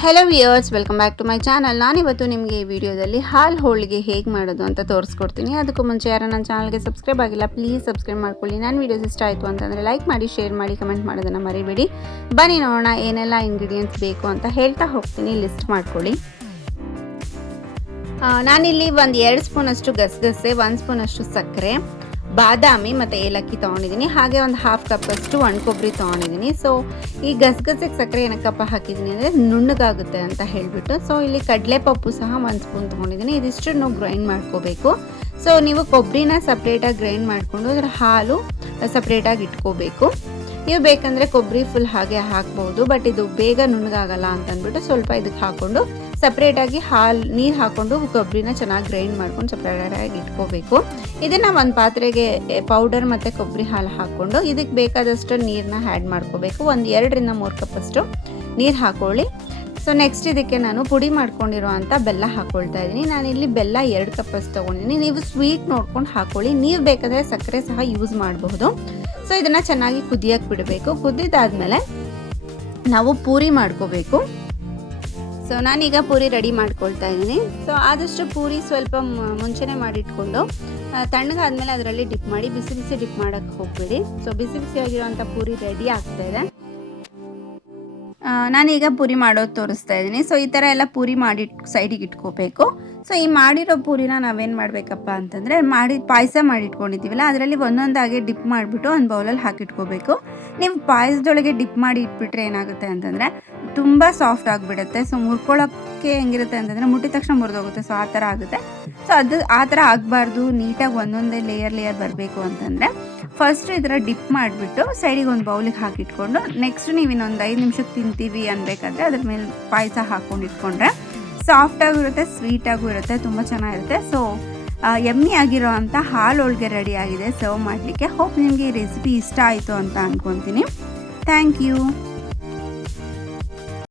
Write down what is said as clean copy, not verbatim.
Hello viewers, welcome back to my channel. ನಾನಿವತ್ತು ನಿಮಗೆ ಈ ವಿಡಿಯೋದಲ್ಲಿ ಹಾಲು ಹೋಳಿಗೆ ಹೇಗೆ ಮಾಡೋದು ಅಂತ ತೋರಿಸ್ಕೊಡ್ತೀನಿ. ಅದಕ್ಕೂ ಮುಂಚೆ ಯಾರು ನನ್ನ ಚಾನಲ್ಗೆ ಸಬ್ಸ್ಕ್ರೈಬ್ ಆಗಿಲ್ಲ, ಪ್ಲೀಸ್ ಸಬ್ಸ್ಕ್ರೈಬ್ ಮಾಡ್ಕೊಳ್ಳಿ. ನನ್ನ ವೀಡಿಯೋಸ್ ಇಷ್ಟ ಆಯಿತು ಅಂತಂದರೆ ಲೈಕ್ ಮಾಡಿ, ಶೇರ್ ಮಾಡಿ, ಕಮೆಂಟ್ ಮಾಡೋದನ್ನು ಮರಿಬೇಡಿ. ಬನ್ನಿ ನೋಡೋಣ ಏನೆಲ್ಲ ಇಂಗ್ರೀಡಿಯೆಂಟ್ಸ್ ಬೇಕು ಅಂತ ಹೇಳ್ತಾ ಹೋಗ್ತೀನಿ. ಲಿಸ್ಟ್ ಮಾಡ್ಕೊಳ್ಳಿ. ನಾನಿಲ್ಲಿ ಒಂದು 2 ಸ್ಪೂನಷ್ಟು ಗಸಗಸೆ, 1 ಸ್ಪೂನಷ್ಟು ಸಕ್ಕರೆ, ಬಾದಾಮಿ ಮತ್ತು ಏಲಕ್ಕಿ ತೊಗೊಂಡಿದ್ದೀನಿ. ಹಾಗೆ ಒಂದು 1/2 ಕಪ್ಪಷ್ಟು ಒಣ ಕೊಬ್ಬರಿ ತೊಗೊಂಡಿದ್ದೀನಿ. ಸೊ ಈ ಗಸಗಸೆಗೆ ಸಕ್ಕರೆ ಏನಕ್ಕಪ್ಪ ಹಾಕಿದ್ದೀನಿ ಅಂದರೆ ನುಣ್ಣಗಾಗುತ್ತೆ ಅಂತ ಹೇಳಿಬಿಟ್ಟು. ಸೊ ಇಲ್ಲಿ ಕಡಲೆಪಪ್ಪು ಸಹ 1 ಸ್ಪೂನ್ ತೊಗೊಂಡಿದ್ದೀನಿ. ಇದಿಷ್ಟು ಗ್ರೈಂಡ್ ಮಾಡ್ಕೋಬೇಕು. ಸೊ ನೀವು ಕೊಬ್ಬರಿನ ಸಪ್ರೇಟಾಗಿ ಗ್ರೈಂಡ್ ಮಾಡಿಕೊಂಡು ಅದರ ಹಾಲು ಸಪ್ರೇಟಾಗಿ ಇಟ್ಕೋಬೇಕು. ನೀವು ಬೇಕಂದರೆ ಕೊಬ್ಬರಿ ಫುಲ್ ಹಾಗೆ ಹಾಕ್ಬೋದು, ಬಟ್ ಇದು ಬೇಗ ನುಣ್ಣಗಾಗಲ್ಲ ಅಂತ ಅಂದ್ಬಿಟ್ಟು ಸ್ವಲ್ಪ ಇದಕ್ಕೆ ಹಾಕ್ಕೊಂಡು ಸಪ್ರೇಟಾಗಿ ನೀರು ಹಾಕ್ಕೊಂಡು ಕೊಬ್ಬರಿನ ಚೆನ್ನಾಗಿ ಗ್ರೈಂಡ್ ಮಾಡ್ಕೊಂಡು ಸಪ್ರೇಟಾಗಿ ಇಟ್ಕೋಬೇಕು. ಇದನ್ನು ಒಂದು ಪಾತ್ರೆಗೆ ಪೌಡರ್ ಮತ್ತು ಕೊಬ್ಬರಿ ಹಾಲು ಹಾಕ್ಕೊಂಡು ಇದಕ್ಕೆ ಬೇಕಾದಷ್ಟು ನೀರನ್ನ ಆ್ಯಡ್ ಮಾಡ್ಕೋಬೇಕು. ಒಂದು 2 ರಿಂದ 3 ಕಪ್ಪಷ್ಟು ನೀರು ಹಾಕ್ಕೊಳ್ಳಿ. ಸೊ ನೆಕ್ಸ್ಟ್ ಇದಕ್ಕೆ ನಾನು ಪುಡಿ ಮಾಡ್ಕೊಂಡಿರೋ ಅಂಥ ಬೆಲ್ಲ ಹಾಕ್ಕೊಳ್ತಾ ಇದ್ದೀನಿ. ನಾನಿಲ್ಲಿ ಬೆಲ್ಲ 2 ಕಪ್ಪಷ್ಟು ತೊಗೊಂಡಿದ್ದೀನಿ. ನೀವು ಸ್ವೀಟ್ ನೋಡ್ಕೊಂಡು ಹಾಕ್ಕೊಳ್ಳಿ. ನೀವು ಬೇಕಾದರೆ ಸಕ್ಕರೆ ಸಹ ಯೂಸ್ ಮಾಡಬಹುದು. ಸೊ ಇದನ್ನು ಚೆನ್ನಾಗಿ ಕುದಿಯೋಕ್ಕೆ ಬಿಡಬೇಕು. ಕುದ್ದಿದ್ದಾದಮೇಲೆ ನಾವು ಪೂರಿ ಮಾಡ್ಕೋಬೇಕು. ಸೊ ನಾನೀಗ ಪೂರಿ ರೆಡಿ ಮಾಡ್ಕೊಳ್ತಾ ಇದ್ದೀನಿ. ಸೊ ಆದಷ್ಟು ಪೂರಿ ಸ್ವಲ್ಪ ಮುಂಚೆನೇ ಮಾಡಿಟ್ಕೊಂಡು ತಣ್ಣಗಾದ್ಮೇಲೆ ಅದರಲ್ಲಿ ಡಿಪ್ ಮಾಡಿ, ಬಿಸಿ ಬಿಸಿ ಡಿಪ್ ಮಾಡೋಕ್ಕೆ ಹೋಗಬೇಡಿ. ಸೊ ಬಿಸಿ ಬಿಸಿಯಾಗಿರೋಂಥ ಪೂರಿ ರೆಡಿ ಆಗ್ತಾಯಿದೆ. ನಾನೀಗ ಪೂರಿ ಮಾಡೋದು ತೋರಿಸ್ತಾ ಇದ್ದೀನಿ. ಸೊ ಈ ಥರ ಎಲ್ಲ ಪೂರಿ ಮಾಡಿ ಸೈಡಿಗೆ ಇಟ್ಕೋಬೇಕು. ಸೊ ಈ ಮಾಡಿರೋ ಪೂರಿನ ನಾವೇನು ಮಾಡಬೇಕಪ್ಪ ಅಂತಂದರೆ ಪಾಯಸ ಮಾಡಿಟ್ಕೊಂಡಿದ್ದೀವಲ್ಲ, ಅದರಲ್ಲಿ ಒಂದೊಂದಾಗಿ ಡಿಪ್ ಮಾಡಿಬಿಟ್ಟು ಒಂದು ಬೌಲಲ್ಲಿ ಹಾಕಿಟ್ಕೋಬೇಕು. ನೀವು ಪಾಯಸದೊಳಗೆ ಡಿಪ್ ಮಾಡಿ ಇಟ್ಬಿಟ್ರೆ ಏನಾಗುತ್ತೆ ಅಂತಂದರೆ ತುಂಬ ಸಾಫ್ಟ್ ಆಗಿಬಿಡುತ್ತೆ. ಸೊ ಮುರ್ಕೊಳ್ಳೋಕ್ಕೆ ಹೆಂಗಿರುತ್ತೆ ಅಂತಂದರೆ ಮುಟ್ಟಿದ ತಕ್ಷಣ ಮುರಿದೋಗುತ್ತೆ. ಸೊ ಆ ಥರ ಆಗುತ್ತೆ. ಸೊ ಆ ಥರ ಆಗಬಾರ್ದು. ನೀಟಾಗಿ ಒಂದೊಂದೇ ಲೇಯರ್ ಬರಬೇಕು ಅಂತಂದರೆ ಫಸ್ಟು ಈ ಥರ ಡಿಪ್ ಮಾಡಿಬಿಟ್ಟು ಸೈಡಿಗೆ ಒಂದು ಬೌಲಿಗೆ ಹಾಕಿಟ್ಕೊಂಡು ನೆಕ್ಸ್ಟ್ ನೀವು ಇನ್ನೊಂದು 5 ನಿಮಿಷಕ್ಕೆ ತಿಂತೀವಿ ಅನ್ಬೇಕಾದ್ರೆ ಅದ್ರ ಮೇಲೆ ಪಾಯಸ ಹಾಕ್ಕೊಂಡು ಇಟ್ಕೊಂಡ್ರೆ ಸಾಫ್ಟಾಗೂ ಇರುತ್ತೆ, ಸ್ವೀಟಾಗೂ ಇರುತ್ತೆ, ತುಂಬ ಚೆನ್ನಾಗಿರುತ್ತೆ. ಸೊ ಯಮ್ಮಿ ಆಗಿರೋ ಅಂಥ ಹಾಲು ಹೋಳಿಗೆ ರೆಡಿ ಆಗಿದೆ ಸರ್ವ್ ಮಾಡಲಿಕ್ಕೆ. ಹೋಪ್ ನಿಮಗೆ ಈ ರೆಸಿಪಿ ಇಷ್ಟ ಆಯಿತು ಅಂತ ಅಂದ್ಕೊತೀನಿ. Thank you.